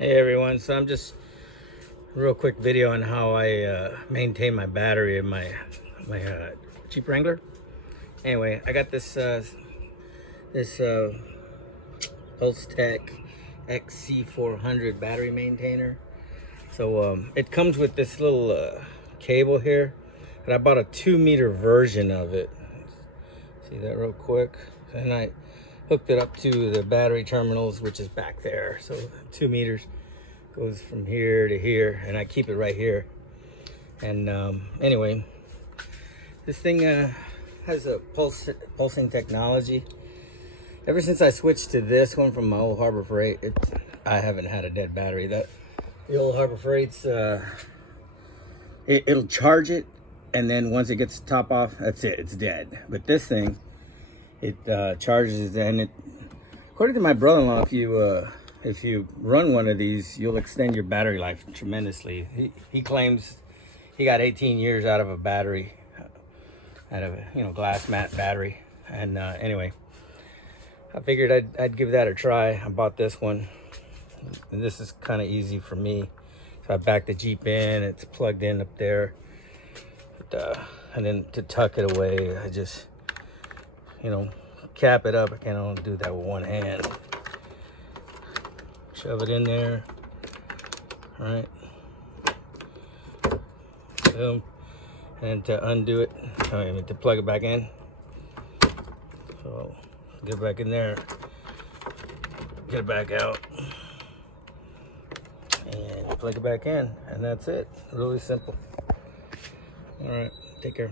Hey everyone, so I'm just real quick video on how I maintain my battery in my Jeep Wrangler. Anyway, I got this Pulse-Tec XC400 battery maintainer. So it comes with this little cable here, and I bought a 2-meter version of it. See that real quick? And I hooked it up to the battery terminals, which is back there. So 2 meters goes from here to here, and I keep it right here. And anyway, this thing has a pulsing technology. Ever since I switched to this one from my old Harbor Freight, I haven't had a dead battery. The old Harbor Freight's it'll charge it, and then once it gets the top off, that's it, it's dead. But this thing, it charges, and it, according to my brother-in-law, if you run one of these, you'll extend your battery life tremendously. He claims he got 18 years out of a battery, out of a glass mat battery. And anyway, I figured I'd give that a try. I bought this one, and this is kind of easy for me. So I backed the Jeep in, it's plugged in up there. And then to tuck it away, I just cap it up. I can't only do that with one hand. Shove it in there. All right. Boom. And to undo it, to plug it back in. So get it back in there. Get it back out. And plug it back in. And that's it. Really simple. All right. Take care.